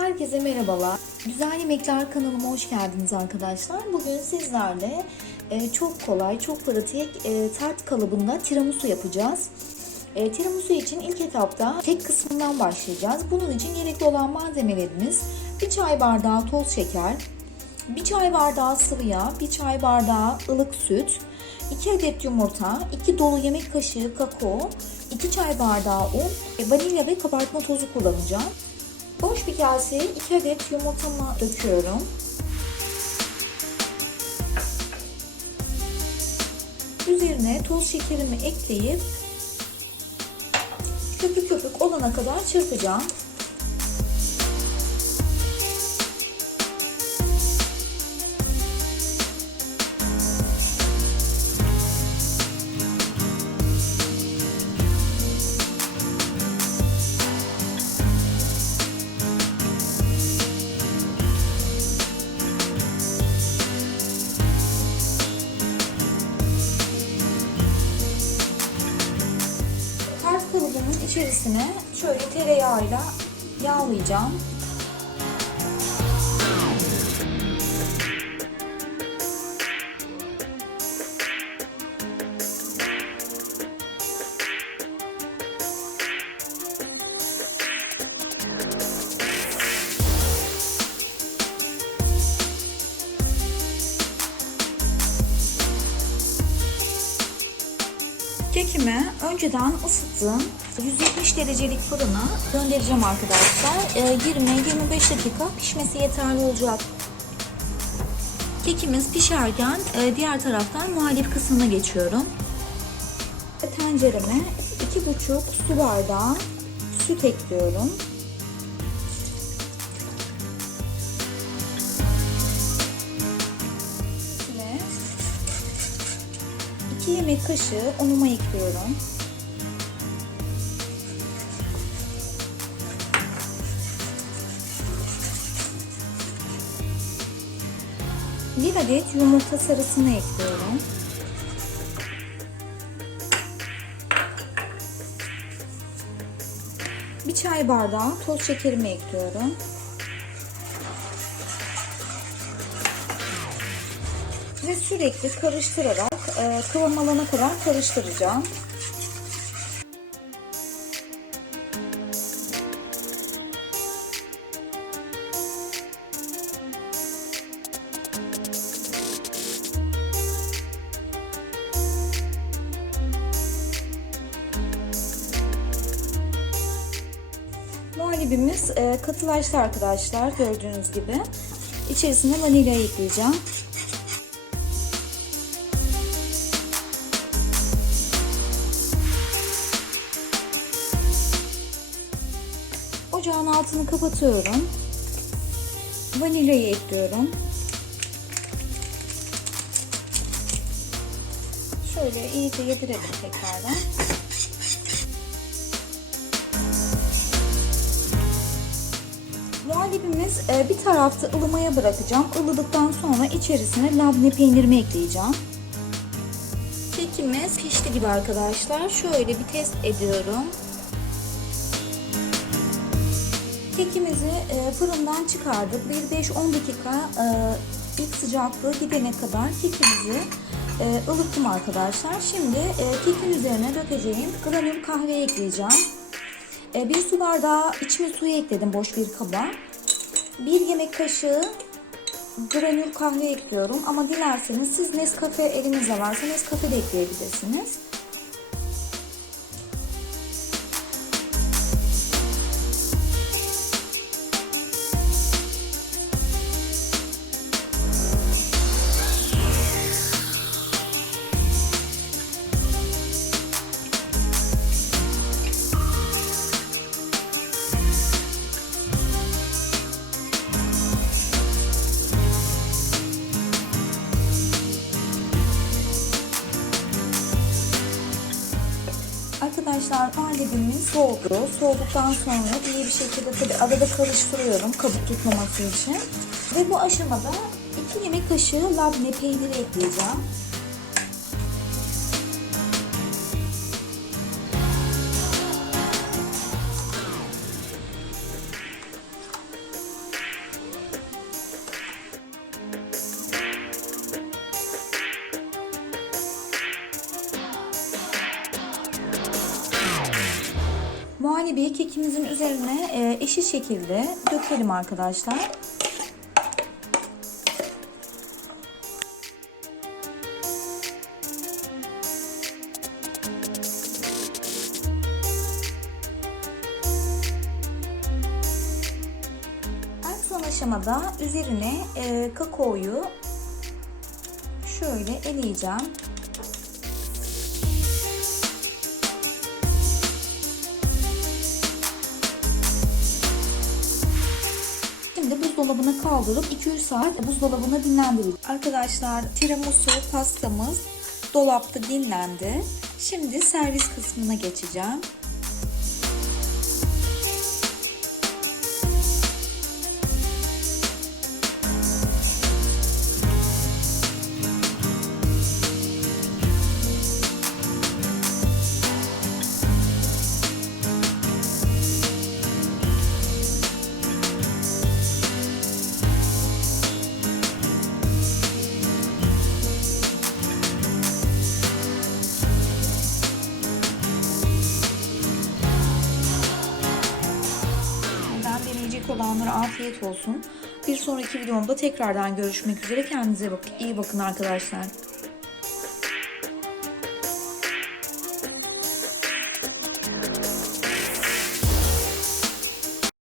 Herkese merhabalar. Güzel Yemekler kanalıma hoş geldiniz arkadaşlar. Bugün sizlerle e, çok kolay, çok pratik e, tart kalıbında tiramisu yapacağız. E, tiramisu için ilk etapta kek kısmından başlayacağız. Bunun için gerekli olan malzemelerimiz bir çay bardağı toz şeker, bir çay bardağı sıvı yağ, bir çay bardağı ılık süt, 2 adet yumurta, 2 dolu yemek kaşığı kakao, 2 çay bardağı un, e, vanilya ve kabartma tozu kullanacağım. Boş bir kaseye 2 adet yumurtamı döküyorum. Üzerine toz şekerimi ekleyip köpük köpük olana kadar çırpacağım. İçerisine şöyle tereyağıyla yağlayacağım. Kekimi önceden ısıttığım 170 derecelik fırına göndereceğim arkadaşlar. Ee, 20-25 dakika pişmesi yeterli olacak. Kekimiz pişerken e, diğer taraftan muhalif kısmına geçiyorum. Tencereme 2,5 su bardağı süt ekliyorum. Ve 2 yemek kaşığı unumu ekliyorum. Bir adet yumurta sarısını ekliyorum. Bir çay bardağı toz şekerimi ekliyorum. Ve sürekli karıştırarak e, kıvam alana kadar karıştıracağım. Muhallebimiz e, katılaştı arkadaşlar gördüğünüz gibi. İçerisine vanilya ekleyeceğim. Ocağın altını kapatıyorum. Vanilyayı ekliyorum. Şöyle iyice yedirelim tekrardan. Muhallebimiz e, bir tarafta ılımaya bırakacağım. Ilıdıktan sonra içerisine labne peynirimi ekleyeceğim. Kekimiz pişti gibi arkadaşlar. Şöyle bir test ediyorum. Kekimizi e, fırından çıkardık. Bir 5-10 dakika e, ilk sıcaklığı gidene kadar kekimizi ılıttım arkadaşlar. Şimdi kekin üzerine dökeceğim granül kahve ekleyeceğim. E, bir su bardağı içme suyu ekledim boş bir kaba. Bir yemek kaşığı granül kahve ekliyorum. Ama dilerseniz siz Nescafe elinizde varsa Nescafe de ekleyebilirsiniz. Arkadaşlar muhallebimiz soğudu. Soğuduktan sonra iyi bir şekilde tabi arada karıştırıyorum kabuk tutmaması için. Ve bu aşamada 2 yemek kaşığı labne peyniri ekleyeceğim. Leblebiyi kekimizin üzerine e, eşit şekilde dökelim arkadaşlar. En son aşamada üzerine e, kakaoyu şöyle eleyeceğim. Buzdolabına kaldırıp 2-3 saat buzdolabına dinlendireceğim. Arkadaşlar tiramisu pastamız dolapta dinlendi. Şimdi servis kısmına geçeceğim. Olanlara afiyet olsun. Bir sonraki videomda tekrardan görüşmek üzere. Kendinize bak iyi bakın arkadaşlar.